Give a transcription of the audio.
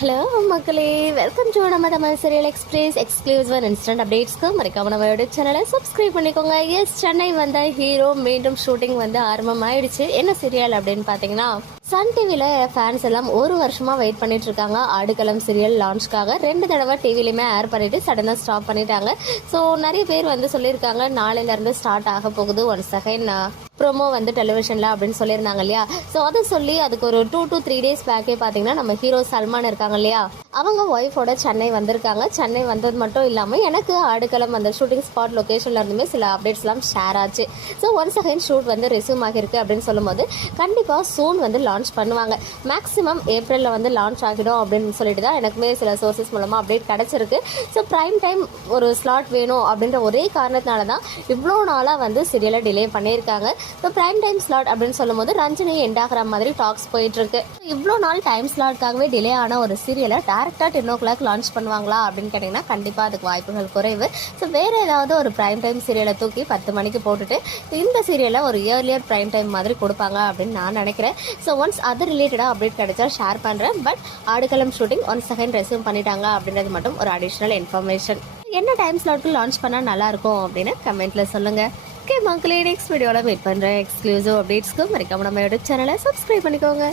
Hello மக்களே welcome to நம்ம Tamil serial express exclusive and instant அப்டேட்ஸ்க்கு மறக்காம நம்ம யூடியூப் சேனலை சப்ஸ்கிரைப் பண்ணிக்கோங்க. எஸ் சென்னை வந்த ஹீரோ மீண்டும் ஷூட்டிங் வந்து ஆரம்பமாயிடுச்சு. என்ன சீரியல் அப்படின்னு பார்த்தீங்கன்னா சன் டிவியில் ஃபேன்ஸ் எல்லாம் ஒரு வருஷமாக வெயிட் பண்ணிட்டு இருக்காங்க ஆடுகளம் சீரியல் லான்ச்க்காக ரெண்டு தடவை டிவிலையுமே ஏர் பண்ணிட்டு சடனாக ஸ்டாப் பண்ணிட்டாங்க. ஸோ நிறைய பேர் வந்து சொல்லியிருக்காங்க நாளையிலேருந்து ஸ்டார்ட் ஆக போகுது. ஒன் செகண்ட் ப்ரோமோ வந்து டெலிவிஷனில் அப்படின்னு சொல்லியிருந்தாங்க இல்லையா? ஸோ அதை சொல்லி அதுக்கு ஒரு டூ டூ த்ரீ டேஸ் பேக்கே பார்த்தீங்கன்னா நம்ம ஹீரோ சல்மான் இருக்காங்க இல்லையா? அவங்க ஒய்ஃபோட சென்னை வந்திருக்காங்க. சென்னை வந்தது மட்டும் இல்லாமல் எனக்கு ஆடுகளம் அந்த ஷூட்டிங் ஸ்பாட் லொக்கேஷன்ல இருந்துமே சில அப்டேட்ஸ்லாம் ஷேர் ஆச்சு. ஸோ ஒன் செகண்ட் ஷூட் வந்து ரெஸ்யூம் ஆகிருக்கு அப்படின்னு சொல்லும்போது கண்டிப்பாக சூன் வந்து லான்ச் பண்ணுவாங்க. மேக்ஸிமம் ஏப்ரலில் வந்து லான்ச் ஆகிடும் அப்படின்னு சொல்லிட்டு தான் எனக்குமே சில சோர்சஸ் மூலமாக அப்டேட் கிடச்சிருக்கு. ஸோ ப்ரைம் டைம் ஒரு ஸ்லாட் வேணும் அப்படின்ற ஒரே காரணத்தினால தான் இவ்வளோ நாளாக வந்து சீரியலை டிலே பண்ணியிருக்காங்க. ஸோ ப்ரைம் டைம் ஸ்லாட் அப்படின்னு சொல்லும்போது ரஞ்சினி எண்ட் ஆகிற மாதிரி டாக்ஸ் போயிட்டுருக்கு இவ்வளோ நாள் டைம் ஸ்லாட்காகவே டிலே ஆன ஒரு சீரியலை கரெக்டாக டென் ஓ கிளாக் லான்ச் பண்ணுவாங்களா அப்படின்னு கேட்டிங்கன்னா கண்டிப்பாக அதுக்கு வாய்ப்புகள் குறைவு. ஸோ வேறு ஏதாவது ஒரு ப்ரைம் டைம் சீரியலை தூக்கி பத்து மணிக்கு போட்டுட்டு இந்த சீரியலை ஒரு இயர்லியர் ப்ரைம் டைம் மாதிரி கொடுப்பாங்க அப்படின்னு நான் நினைக்கிறேன். ஸோ ஒன்ஸ் அது ரிலேட்டடாக அப்டேட் கிடைச்சா ஷேர் பண்ணுறேன் but Aadukalam shooting one second resume பண்ணிட்டாங்க அப்படின்றது மட்டும் ஒரு அடிஷ்னல் இன்ஃபர்மேஷன் என்ன டைம் ஸ்லாட்க்கு லான்ச் பண்ணால் நல்லாயிருக்கும் அப்படின்னு கமெண்ட்டில் சொல்லுங்கள் ஓகே மக்களே நெக்ஸ்ட் வீடியோவில் மீட் பண்ணுறேன் எக்ஸ்க்ளூசிவ் அப்டேட்ஸ்க்கு மறக்காம நம்ம யூடியூப் சேனலை சப்ஸ்கிரைப் பண்ணிக்கோங்க.